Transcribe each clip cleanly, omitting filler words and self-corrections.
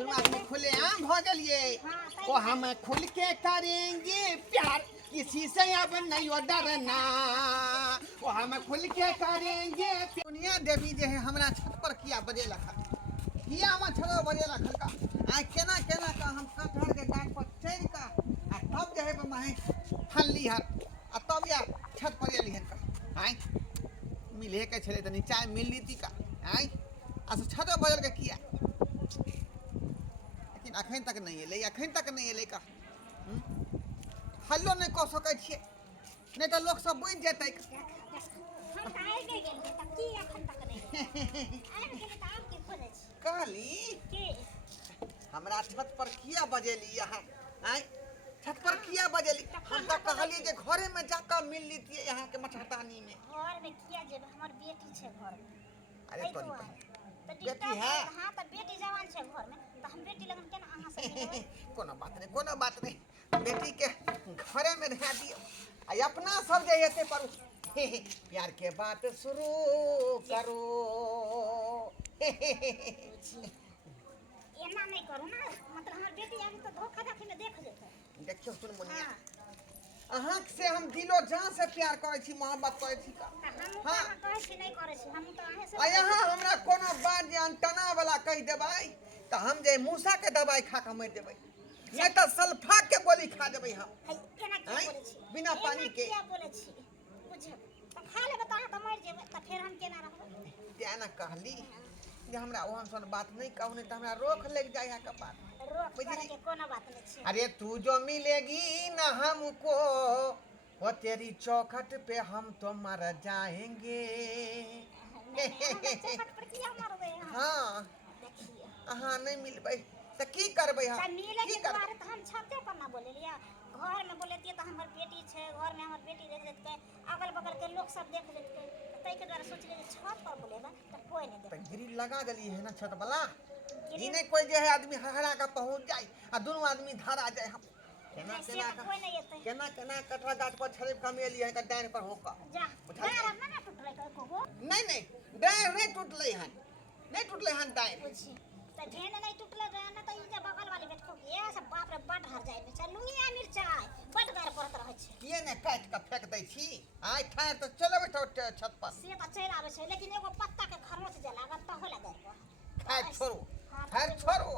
दोनों आदमी खुले आम हो गए वो हम खुल के करेंगे प्यार किसी से अब नहीं डरना वो हम खुल के करेंगे दुनिया देवी जे है हमरा छत पर किया बजे लखा किया हम छत बजे लखल का आ केना केना का हम कटहर के गाछ पर चढ़ का आ तब जे है माहे फल्ली हर आ तब या छत पर एली है का आय मिले के छले त नीचा मिल लीती का आय आ छत बजल के किया लेकिन अखन तक नहीं एले का हल्लो नहीं कह सकै छियै नहीं तो लोग सब बुझ जेतै कहली हमरा छत पर किया बजेली यहाँ आय छत पर किया बजेली हम तो कहलिए जे घरे में जाकर मिल लीती यहाँ के मछतानी में घर में किया जे हमर बेटी छे घर में अरे तो बेटी है हां तो बेटी जवान छे घर में तो हम बेटी लगन केना अहां से मिलबै कोनो बात नहीं बेटी के घरे में रह दियो आ अपना सब जे हेते पर प्यार के बात शुरू करो एना नहीं करू ना मतलब हमर बेटी आगे तो धोखा दाखी में देख जेते देखियो सुन मुनिया अहाँ से हम दिलो जान से प्यार करे छी मोहब्बत करे छी का हां कहै छी नहीं करे छी हम तो अहे से आ यहाँ हमरा कोनो बात जे अंटना वाला कह देबै त हम जे मूसा के दवाई खा के मर देबै नहीं तो सल्फा के गोली खा देबै हम केना की बोले छी बिना पानी के क्या बोले छी बुझ त खा लेबै त अहाँ त मर जेबै त फिर हम केना रहबै त्या ना कहली जे हमरा ओहन सन बात नहीं कहू नहीं तो हमरा रोक लग जाए यहाँ का बात रोक करे के कोनो बात नहीं छी अरे तू जो मिलेगी ना हमको वो तेरी चौखट पे हम तो मर जाएंगे हाँ हाँ नहीं मिलबै तो की करबै हम मिले के बारे त हम छते पर ना बोले लिया घर में बोलेतिए त हमर बेटी छे घर में हमर बेटी देख जेतै अगल बगल के लोग सब देख जेतै तै के द्वारा सोच ले छत पर बोलेबा त कोई नहीं देख ग्रिल लगा देली है ना छत वाला ई नहीं कोई जे है आदमी हहरा का पहुंच जाए आ दोनों आदमी धरा जाए हम केना कोई नहीं एतै केना कटरा गाछ पर छले कमेली है का डाइन पर होका जा डार ना टूटले को नहीं डाइन नहीं टूटले हन डाइन बुझी त ढेन नहीं टूटले डाइन त ई जे बगल वाली बेट को ये सब बाप रे बड हर जाय में लुंगिया मिर्चाई बड गार पड़त रहे छै किए ने काट के फेंक दै छी आय ठार त चलबे छत पर से त चल आवे छै लेकिन एगो पत्ता के खरमच जे लागत त होला गार खैर छोड़ो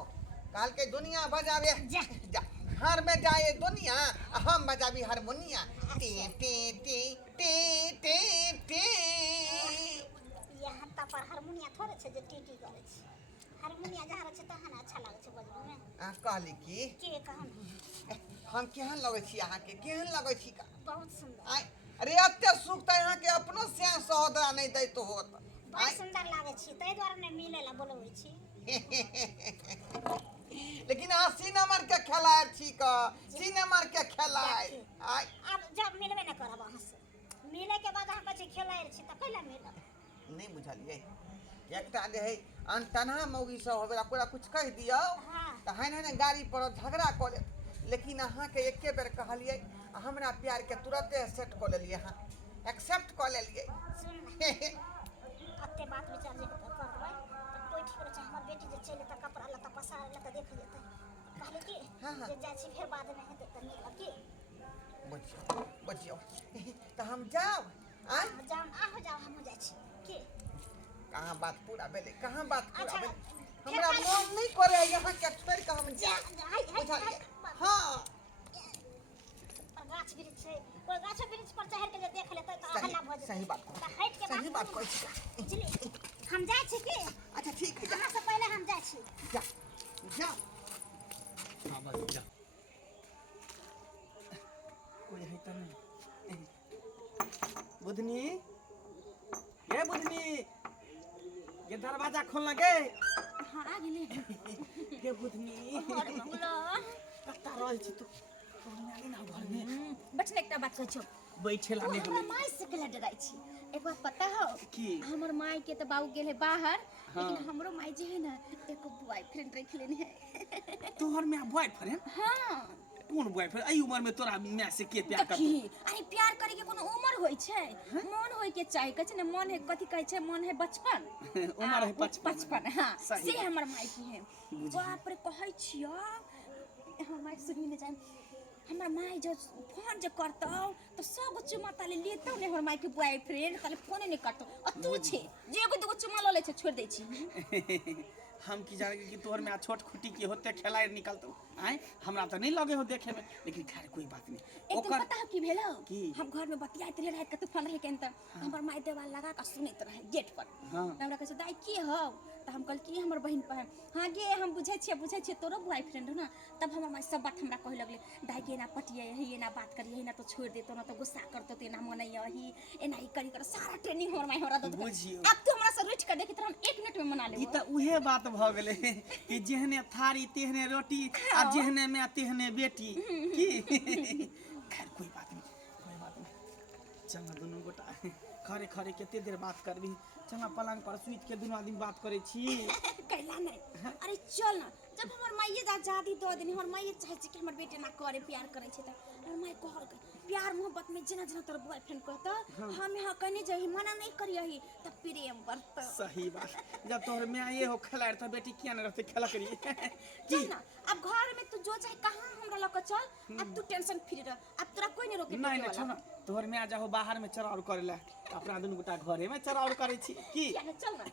काल के दुनिया बजावे जा घर में जाए दुनिया हम बजावी हारमोनिया टी टी टी टी टी टी यहाँ त पर हारमोनिया थोड़े छै जे टी करे छै हारमोनिया जहाँ रहे तहन अच्छा लागे छै बजबे में कहली की के कहन हम केहन लगे छी अहाँ के केहन लगे छी का बहुत सुंदर अरे अत्ते सुख त यहाँ के अपनो से सौदा नहीं दैत होत बहुत सुंदर लागे छी तै द्वारा ने मिले ला बोलबै छी लेकिन आ सिनेमा के खेलाड़ छी का सिनेमा के खेलाड़ अब जब मिलबे न करब अहाँ से मिले के बाद अहाँ कहै खेलाड़ छी त कैला मिलब नहीं बुझलिए एकटा जे है अनटना मौगी सब होबेला पूरा कुछ कह दियो त है ना गाड़ी पर झगड़ा कर ले लेकिन अहाँ के एके बेर कहलिए हमरा प्यार के तुरंत एक्सेप्ट कर लेलिए हां एक्सेप्ट कर लेलिए सुन अत्ते बात विचार जे करबै कोई ठीक रहे हमर बेटी जे चले त कपड़ा लता पसार लता देख जेतै कहले की जे जाय छी फिर बाद में हेतै त मिलब की बचियो त हम जाओ जाओ हम जाय छी की कहां बात पूरा भेले कहां बात पूरा भेले हमरा मन नहीं करे यहाँ के छोड़ के हम जा बुझलिए हां गाछ वृक्ष छै कोई गाछ वृक्ष पर चढ़ के देख लेतै त हल्ला भ जेतै सही बात कहै छी बुझली हम जाय छी की अच्छा ठीक है अहाँ से पहले हम जाय छी जा हां बस जा कोई है त नहीं बुधनी ये बुधनी ये दरवाजा खोल लगे हां आ गेली ये बुधनी घर मंगलो कत्ता रहल छी तू नानी ना घर में बैठने एकटा बात कहै छौ बैठेला नहीं हमर माय से केला डराइ छी एक बात पता हो की हमर माय के त बाबू गेल है बाहर लेकिन हमरो माय जे है ना एको बॉयफ्रेंड रख लेने है तोहर में बॉयफ्रेंड हां कौन बॉयफ्रेंड एई उम्र में तोरा मैं से के प्यार देखी करतो अरे प्यार करे के कोनो उम्र होय छै मन होय के चाही कहै छै ने मन है कथि कहै छै मन है बचपन उम्र है 55 हां सही से बात। हमर माई की है बाप रे कहै छियो हमर माई सुनी ने जाय हमर माई जो फोन जे करतौ तो सब चुमा ताले लेतौ ने हमर माई के बॉयफ्रेंड ताले फोन नहीं करतौ आ तू छे जे एगो दूगो चुमा ल ले छै छोड़ दै छी हम की जाने कि तोहर में छोट खुटी के होते खेलाइ निकलतो आय हमरा तो नहीं लगे हो देखे में लेकिन खैर कोई बात नहीं एक दिन पता हो की भेलो की? हम घर में बतियात रहे रात के तूफान रहे के अंतर हमर माई देवाल लगा के सुनैत रहे गेट पर हाँ। हमरा कहै दाई की हो त हम कहल की हमर बहिन पर हां गे हम बुझै छियै तोरो बॉयफ्रेंड हो ना तब हमर माई सब बात हमरा कहे लगले दाई के ना पटिए है ना बात करिए ना तो छोड़ देतो ना तो गुस्सा करतो ते ना मनैया ही एना ही करी कर सारा ट्रेनिंग हमर माई हमरा दे बुझियो। अब तू हमरा से रुठ के देखि त हम 1 मिनट में मना ई लेबो त उहे बात भ गेले कि जेहने थारी तेहने रोटी आ जेहने मैं तेहने बेटी की खैर कोई बात नहीं चल ना दुनू गोटा खरे खरे केते देर बात करबी चल ना पलंग पर सुइत के दुनू आदमी बात करे छी कैला नहीं अरे चल ना जब हमर माईए आजादी दो दिन हमर माईए चाहे छै कि हमर बेटे ना करे प्यार करे छै त हमर माई कहल प्यार मोहब्बत में जना जना तोर बॉयफ्रेंड कहता हम यहाँ कहने जाही मना नहीं करियही तब प्रेम बढ़ता सही बात जब तोहर में ये हो खेलाड़ त बेटी किया न रहते खेला करी चल ना अब घर में तू जो चाहे कहां हमरा लक चल अब तू टेंशन फ्री रह अब तोरा कोई नहीं रोके नहीं नहीं छोड़ तोहर में जाहो बाहर में चराउर करे ला अपना दुनू गोटा घरे में चराउर करे छी की चल ना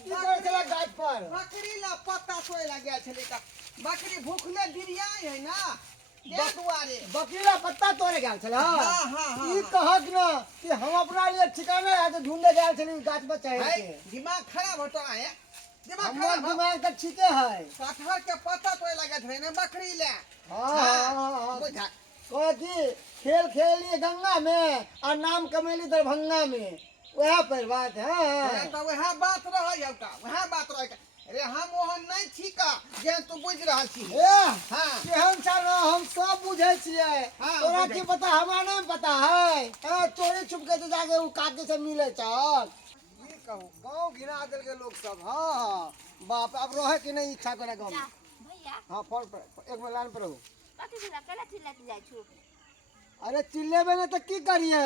गेट लगा बकरी ला पत्ता सोए लगे छले का बकरी भूखले बिरियाई है ना दुआरे बकरीला पत्ता तोड़े गेल छल हाँ, हाँ, हाँ। ई कहत न कि हम अपना लिए ठिकाना है तो ढूंढे गेल छली गाछ पर चढ़ है, के दिमाग खराब होता है दिमाग हमर खराब हो दिमाग तो ठीके है कटहर के पत्ता तोड़े लगे थे ना बकरी ले हां बुझा कह कि खेल खेलिए गंगा में और नाम कमेली दरभंगा में वह पर बात है तो वह बात रह वह बात रह अरे हम ओहन नहीं छी का जे तू बुझ रहल छी हां केहन छल हम सब बुझे छिए हाँ, तोरा बुझै की पता हमरा नहीं पता है चोरी छुप के तो जाके उ काके से मिले चल ये कहूं गांव घिना देल के लोग सब हां बाप अब रहे कि नहीं इच्छा करे गांव में भैया हां फोन पर एक मिनट लाइन पर रहो कथि से केला चिल्लात जाय छु अरे चिल्लेबे ने तो की करिए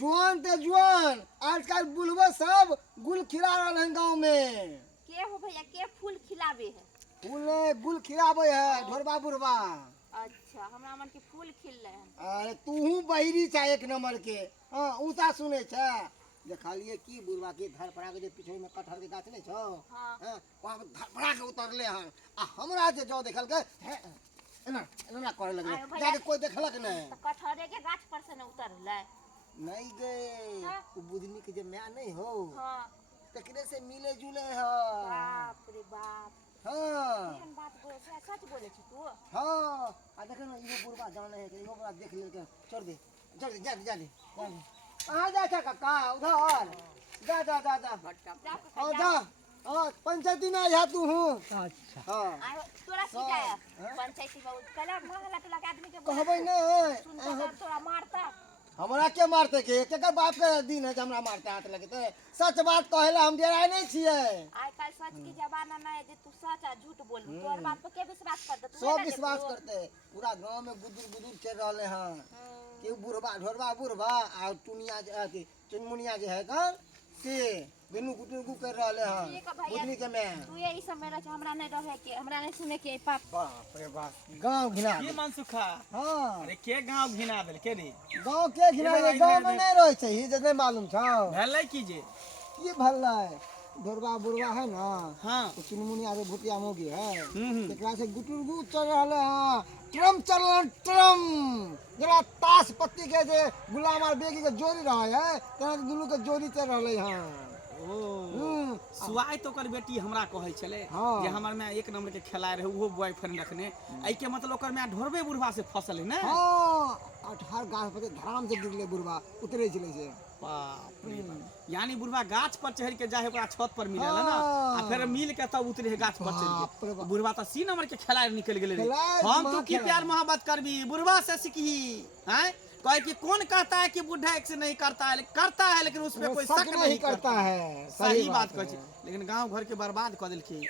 जुआन ते जुआन आजकल बुलबे सब गुल खिला रहल है गांव में के हो भैया के फूल खिलावे है फूल गुल खिलावे है ढोरबा बुरबा अच्छा हमरा मन के फूल खिल रहे हैं अरे तूहू बहिरी छा एक नंबर के हां उता सुने छ देखलिए की बुरबा के धर पड़ा के जे पीछे में कटहर के गाछ नहीं छौ हां वहां धर पड़ा के उतरले हन आ हमरा जे जो देखल के एना एना करे लगले जाके कोई देखलक नहीं तो कटहरे के गाछ पर से न उतरले नहीं गे तू बुझनी के जे मैं नहीं हो हां तकरे से मिले जुले है बाप रे बाप हां एहन बात बोले से सच बोले छी तू हां आ देख ना इहो बुरबा जाने है इहो बुरबा देख ले के छोड़ दे जा दे कहां जा छ काका उधर जा जा जा जा हां जा हां पंचायती में आया तू हूं अच्छा हां आयो तोरा की जाय पंचायती बहुत कला मोहल्ला टोला के आदमी के कहबै नहीं सुन तो तोरा मारता हमरा के मारते के केकर बाप के दिन है जे हमरा मारते हाथ लगते सच बात कहेला हम डेराय नहीं छिए आइ काल सच के जमाना ना है जे तू सच आ झूठ बोलबू तोर बात पे के विश्वास कर दे सब विश्वास करते पूरा गांव में गुदुर गुदुर चल रहले हैं कि बुरबा ढोरबा बुरबा आ टुनिया जे चुनमुनिया जे है का से बिनु गुटुरगु कर रहले हैं बुदनी के में तू यही सब में रह हमरा नहीं रहे के हमरा नहीं सुने के पाप बाप रे बाप गांव घिना के मन सुखा हां अरे के गांव घिना देल के रे गांव के घिना गांव में नहीं रहे छै ही जे नहीं मालूम छौ भेलै की जे ये भल्ला ढोरबा बुरबा है ना हां तो चुनमुनिया रे भुतिया मोगी है हम्म एकरा से गुटुरगु चल रहले हैं ट्रम चल ट्रम जरा ताश पत्ती के जे गुलाम और बेगी के जोड़ी रहे है तना दुनू के जोड़ी चल रहले हैं ओ सुआई तो कर बेटी हमरा कहै छले हाँ। जे हमर में एक नंबर के खेलाय रहे वो बॉयफ्रेंड रखने एई के मतलब ओकर में ढोरबे बुढ़वा से फसल है ना हाँ 18 गाछ पर धराम से गिरले बुरबा उतरे चले से बाप रे बाप। यानी बुढ़वा गाछ पर चढ़ के जाए ओकरा छत पर मिलेला ना आ फिर मिल के तब उतरे है गाछ पर चढ़ बाप रे के बाप। बुढ़वा तो सी नंबर के खिलाड़ी निकल गेले रे। खिलाड़ी, हम माँ तू की खिलाड़ी। प्यार मोहब्बत करबी बुढ़वा से सीखी हैं। कहे कि कौन कहता है कि बुढ़ा एक से नहीं करता है लेकिन उसमें कोई शक नहीं करता है। सही बात कहै छी। लेकिन गांव घर के बर्बाद कर देलखिन,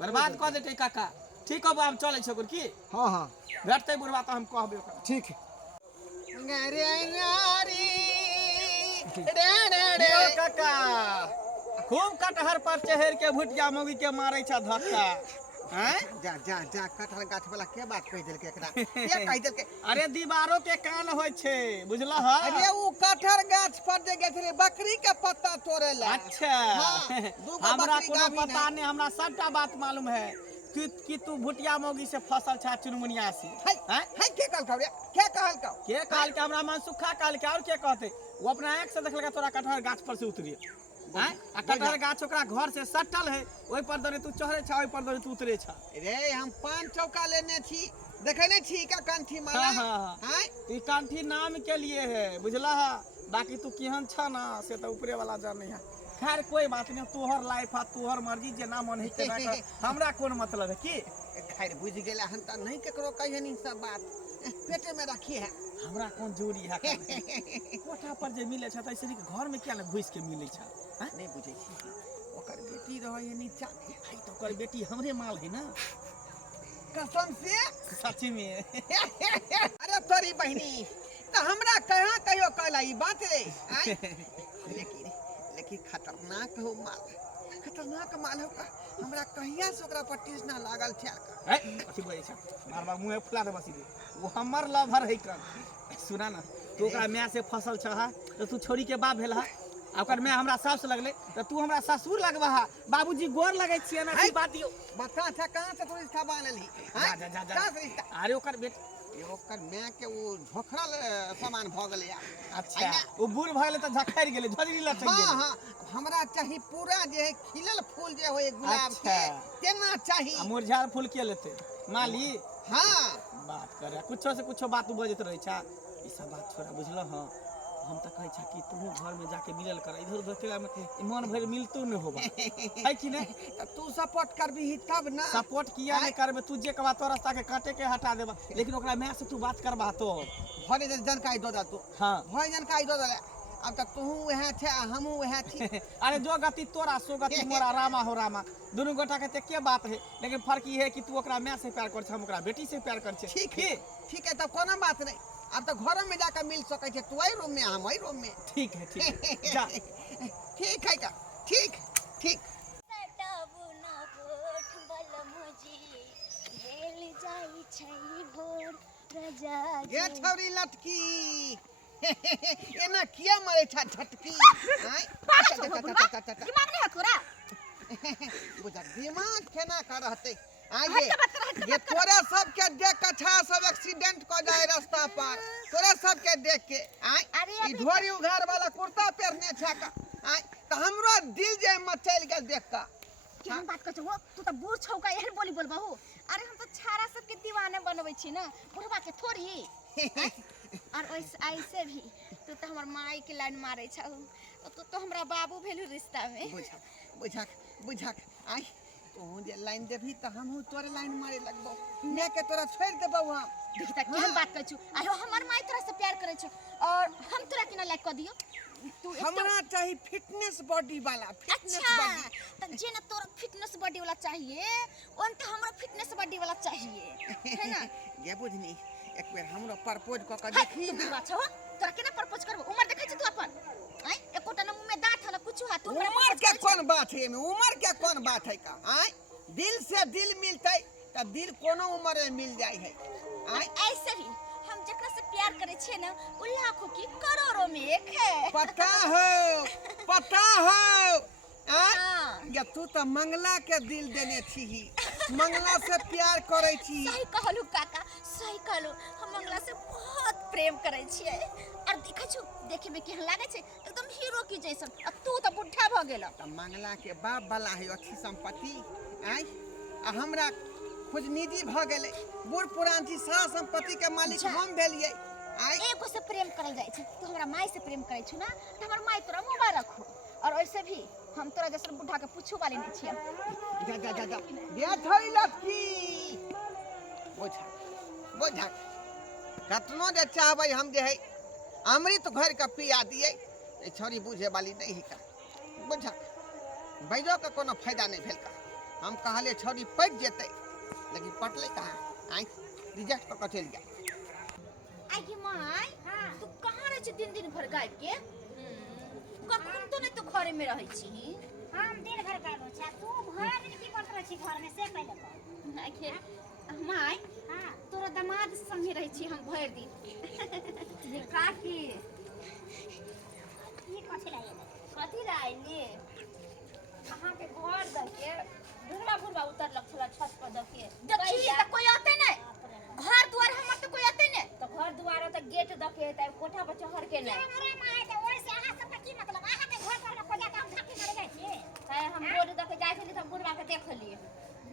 बर्बाद कर देते काका। ठीक हो अब चले छ की हाँ हाँ भेटते बुढ़वा तो हम कहबे ओकरा। ठीक है। रे काका खूब कटहर पर चढ़ के भुटिया मौगी के मारे छ धक्का हैं। जा जा जा कटहर गाछ वाला के बात कह देलके एकरा के कह देलके। अरे दीवारों के कान होय छे बुझला ह। अरे ऊ कटहर गाछ पर जे गेल रे बकरी के पत्ता तोड़े ला। अच्छा हाँ, दूगो हमरा बकरी कोनो गाभिन है। पता नहीं, हमरा सबटा बात मालूम है कि तू भुटिया मौगी से फसल छा चुनमुनिया से है हैं। है के कहल रे के कहल का के काल के हमरा मनसुखा काल के और के कहते वो अपना आंख से देखलका तोरा कटहर गाछ पर से उतरी हैं। आ कटहर गाछ ओकरा घर से सटल है ओइ पर दरे तू चढ़े छ ओइ पर दरे तू उतरे छ। रे हम 5 चौका लेने छी देखे नहीं छी का कंठी मारा हाँ, हाँ, हाँ। हैं। ई कांठी नाम के लिए है बुझला है, बाकी तू केहन छ ना से तो ऊपरे वाला जाने है। खैर कोई बात नहीं, तोहर लाइफ है तोहर मर्जी जे ना मन है तेना कर, हमरा कौन मतलब है की। खैर बुझ गेला हन त नहीं केकरो कहिए नहीं सब बात पेटे में रखी है। हमरा कौन जोड़ी है कोठा पर जे मिले छ त ऐसे घर में क्या घुस के मिले छ हैं। नहीं बुझे छी ओकर बेटी रहे है नीचा में। है तो ओकर बेटी हमरे माल है ना कसम से सच में। अरे तोरी बहनी तो हमरा कहाँ कहियो कहला ई बात रे आय। लेकिन खतरनाक हो माल, खतरनाक माल हो का। हमरा कहिया से ओकरा पर टिसना लागल छै का। है अच्छी बोले छ मार बार मुंह फुला दे बसी दे वो हमर लवर है कर। सुना ना तू ओकरा मैं से फसल छ हा तो तू छोरी के बाप भेल हा ओकर मैं हमरा सास लगले तो तू हमरा ससुर लगबा हा। बाबूजी गोर लगै छियै ना की बात दियो बता था कहाँ से तू रिश्ता बांधली जा जा जा कहाँ से रिश्ता। अरे ओकर बेट ओकर मैं के वो झोखरल सामान भ गेलै यार। अच्छा वो बूढ़ भइले त झखैर गेले झोजरी लटक हाँ गेले। हाँ हमरा चाही पूरा जे है खिलल फूल जे होय गुलाब के अच्छा। तेना चाही। आ मुरझार फूल के लेते माली हाँ बात करे कुछो से कुछो बात बजत रहे छा। ई सब बात छोड़ा बुझलो हां। हम त कहै छा कि तू घर में जाके मिलल कर, इधर उधर के में मन भर मिलतो न होबा है कि नहीं। तो तू सपोर्ट करबी तब ना। सपोर्ट किया नहीं करबे तू जे कबा तो रास्ता के काटे के हटा देबा लेकिन ओकरा मैं से तू बात करबा तो भरे जानकारी दो दा तू। हां भरे जानकारी दो दले अब तक तू वहाँ थे हमहू वहाँ थी। अरे जो गति तोरा सो गति मोरा रामा हो रामा दोनों गोटा के ते के बात है लेकिन फर्क ये है कि तू ओकरा मैं से प्यार कर छ हम ओकरा बेटी से प्यार कर छ। ठीक है तब कोनो बात नहीं। अब तो घर में जाकर मिल सके छे तू आई रूम में हम आई रूम में। ठीक है जा ठीक है का ठीक ठीक। सटाबु न होठ बलमुजी भेल जाइ छै भोर रजा ये छौरी लटकी एना किया मारे छा झटकी आय दिमाग नहीं है तोरा। बुझा दिमाग केना कर रहते आगे ये तोरा सब के देख कछा सब एक्सीडेंट को जाए रास्ता पर तोरा सब के देख के आय ई ढोरी उघार वाला कुर्ता पहनने छा का आय त हमरो दिल जे मचल के देख का। केहन बात कर हो तू तो बूढ़ छौ का एहन बोली बोलबहू। अरे हम तो छारा सब के दीवाने बनबै छी ना बुढ़वा के थोड़ी। और ऐसे भी तू तो हमर माई के लाइन मारे छौ तू तो हमरा बाबू भेलु रिश्ता में। बुझा आय तू जे लाइन देबी त हमहू तोरे लाइन मारे लगबो ने के तोरा छोड़ देबो हम। देखि त केहन बात कर छु। अरे हमर माई तोरा से प्यार करे छ और हम तोरा केना लाइक कर दियो। तू हमरा चाहिए फिटनेस बॉडी वाला फिटनेस अच्छा बॉडी। त जे ना तोरा फिटनेस बॉडी वाला चाहिए ओन त हमरा फिटनेस बॉडी वाला चाहिए है ना। ये बुझनी एक बेर हमरो प्रपोज क के देखी देखी तू बात छौ तोरा केना प्रपोज करबो उमर देखै छ तू अपन आय एकोटा न मुंह में दांत हला कुछ हाथ तू उम्र के कौन बात है में उम्र के कौन बात है का आय दिल से दिल मिलते त दिल कोनो उम्र में मिल जाय है आय। ऐसे ही हम जकरा से प्यार करे छे ना उ लाखों की करोड़ों में एक है। पता हो आय या तू तो मंगला के दिल देने छी मंगला से प्यार करे छी। सही कहलू काका सही कहलू हम मंगला से बहुत प्रेम करे छिए और देखै छु देखे में केहन लागे छे एकदम हीरो की जैसन। अब तू तो बुढ़ा भ गेल त मंगला के बाप वाला है अच्छी संपत्ति आय आ हमरा खुद निजी भ गेले बूढ़ पुरान छी सारा संपत्ति के मालिक हम भेलिए एगो से प्रेम करल जाय छै तू हमरा माई से प्रेम करै छु ना त हमर माई तोरा मुबारक हो और वैसे भी हम तोरा जैसन बुढ़ा के पूछू वाली नहीं छियै जा थोड़ी लड़की बोझा कतनो जे चाहबै हम जे है अमृत घोर के पिया दिए ए छोरी बुझे वाली नहीं है का बोझा बैजो के कोनो फायदा नहीं भेल का हम कहले छोरी पट जेतै लेकिन पटले कहाँ आई रिजेक्ट कर चल गया आई के माई तू कहां रह छी दिन भर गायब के कखन तो नहीं तू घरे में रहै छी हम दिन भर गायब हो तू भर दिन की करत रह छी घर में से पहले आखिर माई हां तोरा दामाद संगे रहै छी हम भर दिन काकी ये कथि लागे कथी लाइले अहाँ के घर दके बुढ़वा उतरलक छला छत पर दके देखी त कोई आते नहीं घर द्वार हमर त कोई आते नहीं तो घर द्वार त गेट दके त कोठा पर चढ़ के नहीं हमरा माय त ओइ से अहाँ सब की मतलब अहाँ के घर पर खोजा काम ठाकी मर गए छी हम रोड दके जाय छली त बुढ़वा के देखली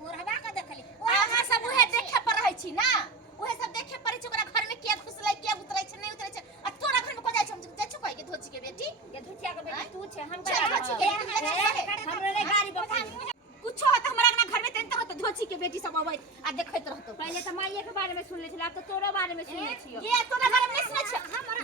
बुढ़वा के देखली अहाँ सब उहे देखे पर रहै छी ना उहे सब देखे पड़ै छै ओकरा घर में के घुसलै के उतरै छै नहीं उतरै छै आ तोरा घर में को जाय छै हम देखछु कहि के धोची के बेटी के धोचिया के बेटी तू छै हम धोची के हमरे रे गाड़ी बका कुछो होत हमरा घर में तेन त धोची के बेटी सब अबै आ देखैत रहतो पहले त माइये के बारे में सुन ले छला अब त तोरो बारे में सुन ले छियो ये तोरा घर में नहीं सुनै छै हमरा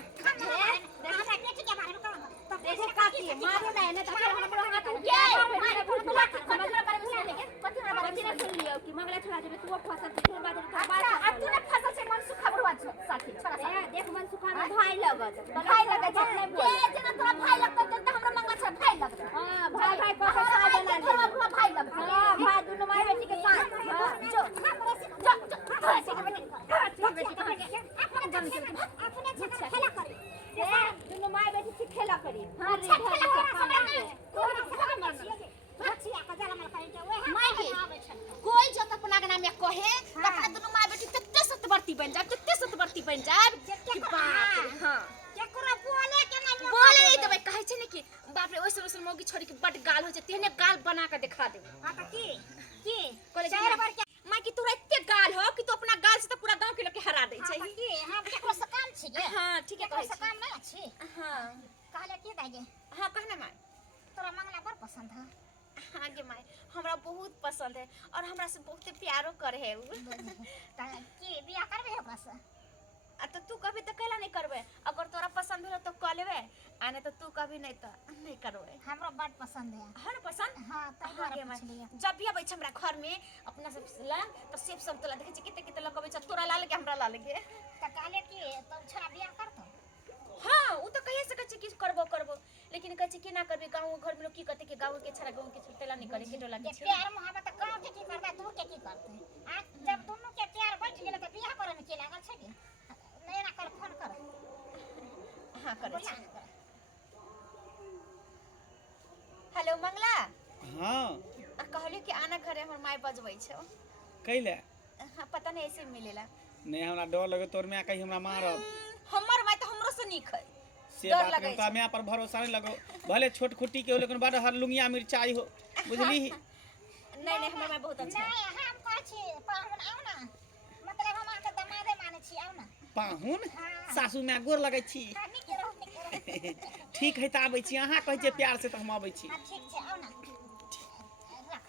बेटी के बारे में कहू देखो काकी मारे नहीं ना त फिर हमरा हाथ के हमरा बारे में सुन ले कथि हमरा बारे में सुन लियो कि मंगला छोड़ा जेबे तू फसल तोर बारे में बात आ तू ने फसल से मन सुखा बुढ़वा साथी छोरा सा देख मन सुखा भाई लगत भाई लगत नहीं बोल के जना तोरा भाई लगत त हमरा मंगला छोड़ा भाई लगत हां भाई भाई को साथ ना हमरा भाई लगत हां भाई दोनों माई बेटी के साथ जो अपने खेला करी दोनों माई बेटी से खेला करी हां रे कोई जब अपना के नाम में कहे त अपना दोनों माई बेटी तत्ते सतवर्ती बन जाब तत्ते सतवर्ती बन जाब कि बाप रे हां केकरा बोले के ना बोले नहीं देबै कहै छै ने कि बाप रे ओइसन ओइसन मौगी छोड़ी के बड गाल हो छै तेने गाल बना के दिखा दे हां त की कोले चार बार के मां की तोरा इत्ते गाल हो कि तू अपना गाल से त पूरा गांव के लोग के हरा दे छै की हां केकरा से काम छी गे हां ठीक है कहै से काम नहीं छी हां कहले की दागे हां कहना मां तोरा मंगला बड़ पसंद है हाँ गे माई हमरा बहुत पसंद है और हमरा से बहुत प्यारो करे है उ त की बियाह करबे ओकरा से आ तो तू कभी तो कैला नहीं करबे अगर तोरा पसंद भेलो तो कर लेबे आ नहीं तो तू कभी नहीं तो नहीं करबे हमरा बड़ पसंद है हर पसंद हां त हाँ गे माई जब भी आबै छ हमरा घर में अपना सब ला तो सेब सब तोला देखे छ किते किते लगबै छ तोरा ला लगे हमरा ला लगे त कहले की तो छोरा बियाह करतो हाँ उ तो कहिए सकै छी कि करबो लेकिन कहै छी कि ना करबे गांव घर में लोग की कहते कि गांव के छरा गांव के छुटेला नहीं करे के डोला के छ प्यार मोहब्बत गांव के की करबे दूर के की करते आ जब दोनों के प्यार बैठ गेल त बियाह करे में के लागल छै की नहीं ना कर फोन कर हां करे छ हेलो मंगला हाँ कहलियो कि आना घरे हमर माय बजबै छ कैले हां पता नहीं ऐसे मिलेला नहीं हमरा डर लगे तोर में कहीं हमरा मारब हमर माय तो हमरो से निक है से बात में का मैं पर भरोसा नहीं लगो भले छोट खुट्टी के हो लेकिन बड़ हर लुंगिया मिर्चाई हो बुझली नहीं हमर माय बहुत अच्छा नहीं हम कहै छी पाहुन आउ ना मतलब हम आके दमादे माने छी आउ ना पाहुन सासू में गोर लगै छी निक रहो ठीक है त आबै छी अहाँ कहै छियै प्यार से त हम आबै छी ठीक छै आउ ना रख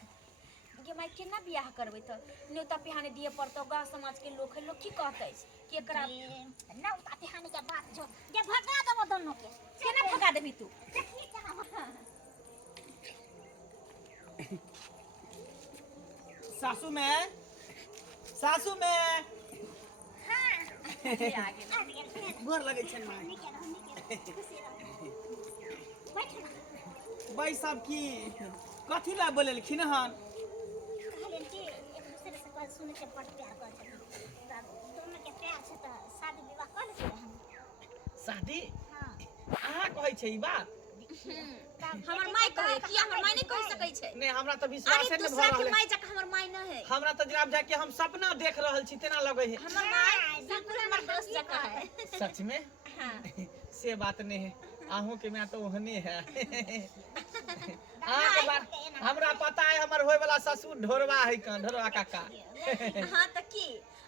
गे माय केना बियाह करबै त न्योता पिहाने दिए पड़तो गांव समाज के लोग है लोग की कहतै कि एकरा ना उताती हानि के बात जो जे भगा देबो दोनों के केना भगा देबी तू देखी जा सासू में हां गोर लगै छै माय भाई साहब की कथी ला बोललखिन हन कहलन कि एक दूसरे से बात सुने के बड़ प्यार कर छथिन दोनों के प्यार से त शादी विवाह कर लेते हम शादी हां अहाँ कहै छै ई बात हमर माय कहे कि हमर माय नहीं कह सकै छै नहीं हमरा त विश्वास अरे नहीं भ दूसरा के रहल माय जक हमर माय न है हमरा त जनाब जाके हम सपना देख रहल छी तेना लगै है हमर माय बिल्कुल हमर दोस्त जका है सच में हां से बात नहीं है आहू के मैं तो ओहने है अहाँ के बात हमरा पता है हमर होय वाला ससुर ढोरवा है कन ढोरवा काका हां त की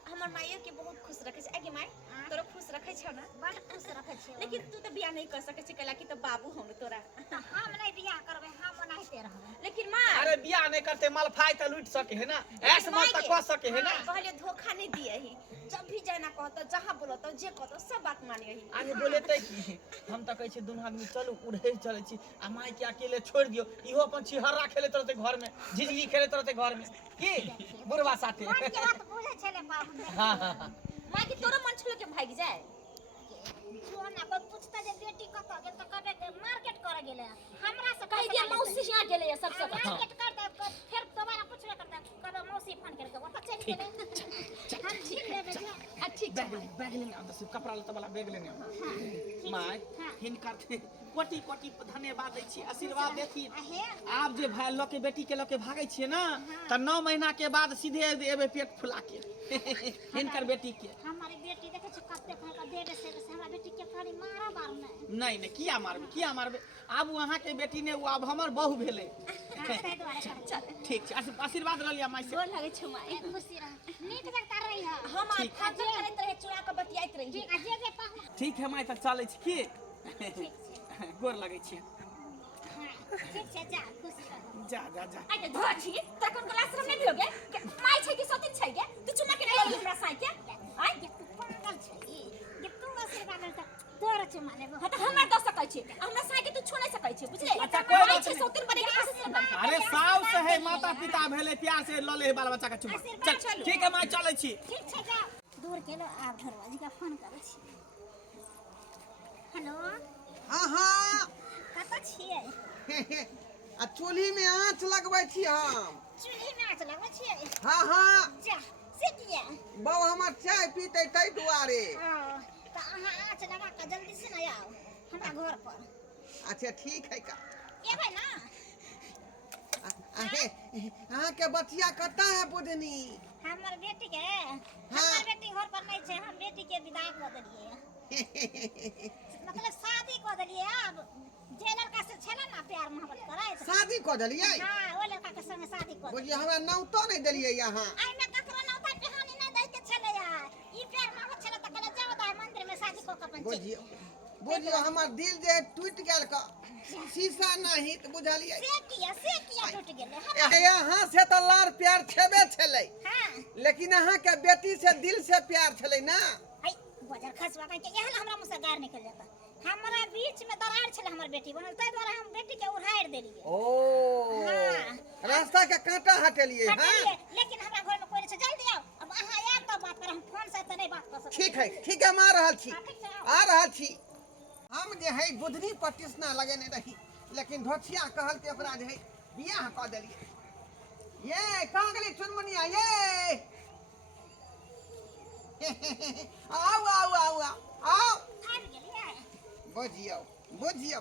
हमर माइयो के बहुत खुश रखे छै आगे माय तोरो खुश रखे छौ ना बड़ खुश रखे छियै लेकिन तू तो बियाह नहीं कर सके छी कैला कि तो बाबू हम तोरा तो हम नहीं बियाह करबै हम ओनाहिते रहबै लेकिन माँ अरे बियाह नहीं करते मालफाई तो लूट सके है ना ऐस मत तक कह सके है ना पहले धोखा नहीं दिए ही जब भी जाना कहतो जहाँ बोलो तो जे कहतो सब बात माने ही आगे बोले तै की हम त कहै छी दुनू आदमी चलू उड़े चलै छी आ माय के अकेले छोड़ दियो इहो अपन छिहर्रा खेलैत रहते घर में झिझगी खेलैत रहते घर में की बुढ़वा साथे मन के बात बुझे छले बाबू हां हां माँ की तोरा मन छलो के भाग जाए जो ना कोई पूछता जे बेटी कत गेल त कहबे के मार्केट करे गेले हमरा से कह दिया मौसी यहाँ गेले है सबसे मार्केट करता फिर दोबारा पूछबे करता कहबे मौसी फोन करके वो चल गेले हम ठीक लेबे ठीक बैग लेने आ दस कपड़ा लत्ता वाला बैग लेने आ माय हिनकर कोटि कोटि धन्यवाद दै छी आशीर्वाद देथिन आब जे भाई लोग के बेटी के लोग के भागै छियै ना त 9 महीना के बाद सीधे एबे पेट फुला के हिनकर बेटी के हमारी बेटी देखे छ कते कह के दे से हमरा बेटी के खाली मारा बार नहीं नहीं किया मारबे आब वहां के बेटी ने अब हमर बहू भेले ठीक छै आशीर्वाद ल लिया माय से गोर लगे छ माय खुशी रह नीक जगह रही है हम आज फाजल करत रहे चुरा के बतियाइत रही ठीक जे जे पाहु ठीक है माय त चलै छी की गोर लगे छी ठीक छै जा खुश रह जा आइ धो छी तखन क्लास रूम नहीं दियोगे माय छै कि सती छै के तू चुना के नहीं हमरा साइ के आइ ये तू पागल छै ये तू आशीर्वाद त तोर छ माने हां त हमरा दस सकै छी हमरा साइ के तू छोड़ सकै छी बुझले अच्छा, कोई बात माय छै नहीं। सौतीन बने के कोशिश कर अरे साउस है माता पिता भेले प्यार से ल ले बाल बच्चा का चुमा चल ठीक है माय चलै छी ठीक छै जा दूर केलो आब घरवाली का फोन करै छी हेलो हाँ हाँ कत छियै आ चूल्ही में आँच लगबै छी हम चूल्ही में आँच लगबै छियै हाँ हाँ जा सीटिया बहू हमर चाय पीते तै दुआरे तो अहाँ आँच लगा के जल्दी से न आओ हमरा घर पर अच्छा ठीक है का एबै ना अहाँ के बचिया कतऽ है बुधनी हमर बेटी के हमर बेटी घर पर नहीं छै हम बेटी के विदा क देलियै मतलब शादी क देलियै अब जे लड़का से छले ना प्यार मोहब्बत करे शादी कऽ देलियै हां ओ लड़का के संग शादी क बुझिए हमरा नौतो नहीं देलियै यहाँ आई में ककरो नौता पिहानी नहीं दै के छले यार ई प्यार मोहब्बत छले त कहले जाओ दाई मंदिर में शादी क के अपन बुझियो हमर दिल जे टूट गेल का शीशा नहीं तो बुझलियै से किया टूट गेले यहाँ से तो लार प्यार छेबे छलै हां लेकिन अहाँ के बेटी से दिल से प्यार छलै ना हई बजर खसवा के यहन हमरा मुंह से गार निकल जाता हमरा बीच में दरार छले हमर बेटी बनल तै द्वारा हम बेटी के उड़ाड़ देलियै ओ रास्ता के कांटा हटेलिए हां लेकिन हमरा घर में कोई नहीं छै जल्दी आओ अब अहाँ यार तो बात कर हम फोन से त नहीं बात कर सकते ठीक है हम आ रहल छी हम जे है बुधनी पटिसना लगेने रही लेकिन धोछिया कहल के ओकरा जे है बियाह क देलिए ये कहां गेली चुनमुनिया ये आओ आबि गेलियै बुझियो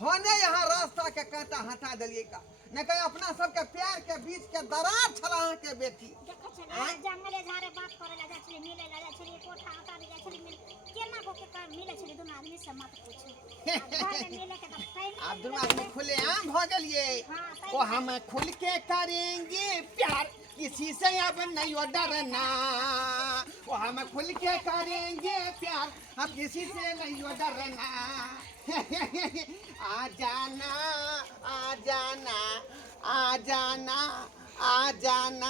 भने यहाँ रास्ता के कांटा हटा दिलिए का न कहीं अपना सबके प्यार के बीच के दरार छला अहाँ के बेटी देखै छले जंगले झारे बात करे ला जाय छले मिले ला जाय छले कोठा हटा दे जाय छले मिल केना को के मिले छले दोनों आदमी से मत पूछो घर में मिले के त टाइम आप दोनों आदमी खुले आम हो गलिए हां वो हम खुल के करेंगे प्यार किसी से अब नहीं डरना वो हम खुल के करेंगे प्यार हम किसी से नहीं डरना आ जाना आ जाना आ जाना आ जाना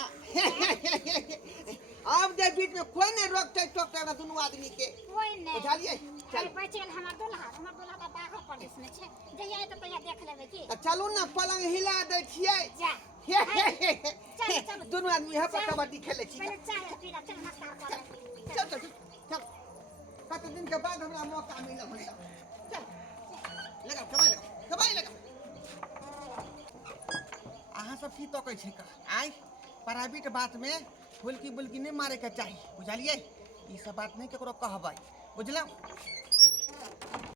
अब जे बीच में कोई नहीं रोकते टोकते ना दोनों आदमी के कोई नहीं बुझलिए चल बचल हमर दुल्हा का बाघ पड़िस में छै जइया त तइया देख लेबे की चलू ना पलंग हिला दे छियै जा चल दोनों आदमी यहाँ पर कबड्डी खेले छी पहले चाय पीला चल नाश्ता कर चल कत दिन के बाद हमरा मौका मिला भैया चल लगा कमाई लगा अहाँ सब की तकै छै का आइ प्राइवेट बात में फुलकी बुलकी नहीं मारे के चाहिए बुझलिए ई सब बात नहीं केकरो कहबै बुझलौ